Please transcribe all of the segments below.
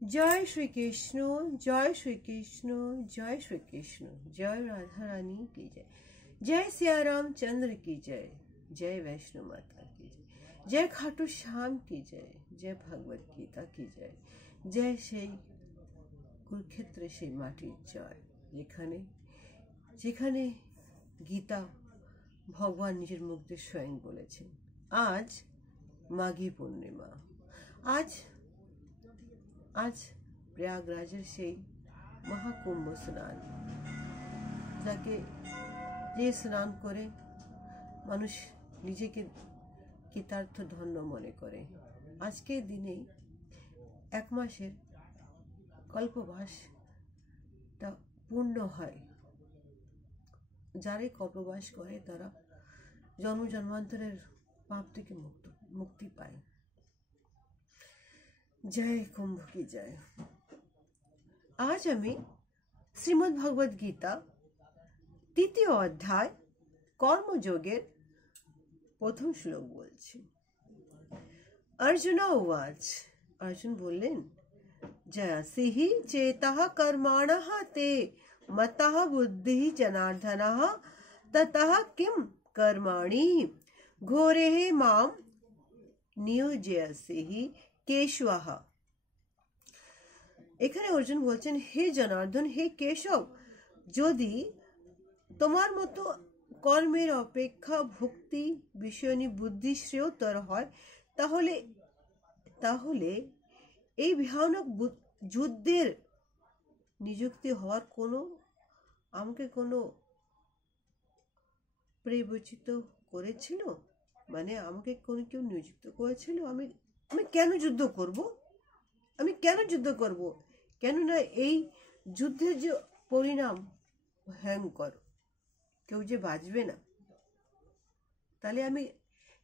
जय श्री कृष्ण, जय श्री कृष्ण, जय श्री कृष्ण। जय राधा रानी की जय, जय सिया राम चंद्र की जय, जय वैष्णो माता की जय, जय खाटू श्याम की जय, जय भगवत गीता की जय, जय সেই কুরুক্ষেত্রে সেই মাটির জয়, যেখানে যেখানে গীতা ভগবান নিজের মুখ দিয়ে স্বয়ং বলেছেন। আজ মাঘী পূর্ণিমা, আজ আজ প্রয়াগরাজের সেই মহাকুম্ভ স্নান, যাকে যে স্নান করে মানুষ নিজেকে কৃতার্থ ধন্য মনে করে। আজকের দিনেই এক মাসের কল্পবাসটা পূর্ণ হয়। যারাই কল্পবাস করে তারা জন্ম জন্মান্তরের পাপ থেকে মুক্তি পায়। जय कुंभ की जय। आज हमें श्रीमद् भगवद गीता तृतीय अध्याय कर्मयोगेर प्रथम श्लोक बोलছি। अर्जुन उवाच, अर्जुन बोलेन, जयसि चेतः कर्माणः ते मतः बुद्धिः जनार्दनः ततः किं कर्माणि घोरे मां नियोजयसि কেশওয়াহ। এখানে অর্জুন বলছেন, হে জনার্দন, হে কেশব, যদি তোমার মতো কর্মের অপেক্ষা ভক্তি বিষয়নী বুদ্ধি শ্রেয়তর হয়, তাহলে তাহলে এই ভয়ানক যুদ্ধের নিযুক্তি হওয়ার আমাকে কোনো প্রবচিত করেছিল, মানে আমাকে কোনো কেউ নিযুক্ত করেছিল? আমি কেন যুদ্ধ করব? আমি কেন যুদ্ধ করব? কেননা এই যুদ্ধের যে পরিণাম ভয়ঙ্কর, কেউ যে বাঁচবে না, তাহলে আমি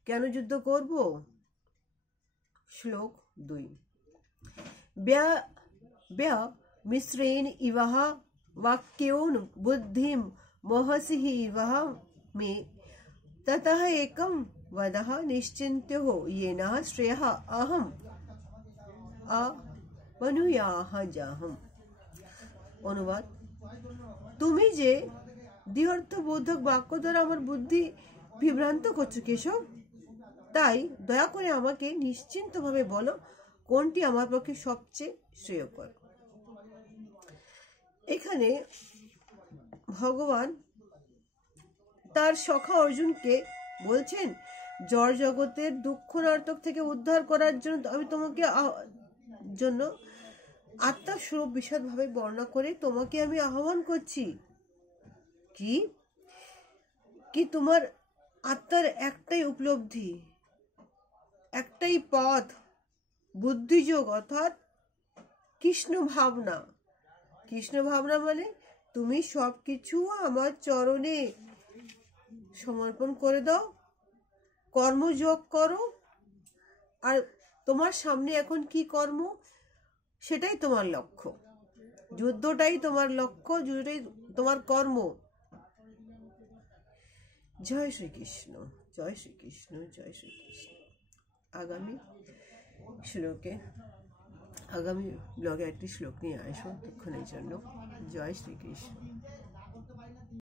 কেন যুদ্ধ করব? শ্লোক 2। ব্য মিশ্রেণ ইবহ বাক্যৌন বুদ্ধিম মোহসি ইবহ মে ततः एकं वदः निश्चिन्त्यो येन श्रेयः अहम् अपनुयाः जाहम्। অনুবাদ, তুমি যে দৃঢ়বোধক বাক্য দ্বারা আমার বুদ্ধি বিভ্রান্ত করছো কেশব, তাই দয়া করে আমাকে নিশ্চিন্তভাবে বলো কোনটি আমার পক্ষে সবচেয়ে শ্রেয়কর। এখানে ভগবান তার সখা অর্জুনকে বলছেন, জড় জগতের দুঃখ নাটক থেকে উদ্ধার করার জন্য আমি তোমাকে জন্য আত্মার স্বরূপ বিশদভাবে বর্ণনা করে তোমাকে আমি আহ্বান করছি। কি তোমার আত্মার একটাই উপলব্ধি, একটাই পথ, বুদ্ধিযোগ, অর্থাৎ কৃষ্ণ ভাবনা। কৃষ্ণ ভাবনা মানে তুমি সবকিছু আমার চরণে সমর্পণ করে দাও, কর্মযোগ করো, আর তোমার সামনে এখন কি কর্ম সেটাই তোমার লক্ষ্য, যুদ্ধটাই তোমার লক্ষ্য, যুদ্ধটাই তোমার কর্ম। জয় শ্রীকৃষ্ণ, জয় শ্রীকৃষ্ণ, জয় শ্রীকৃষ্ণ। আগামী ব্লগে একটি শ্লোক নিয়ে আসবো, ততক্ষণের জন্য জয় শ্রীকৃষ্ণ।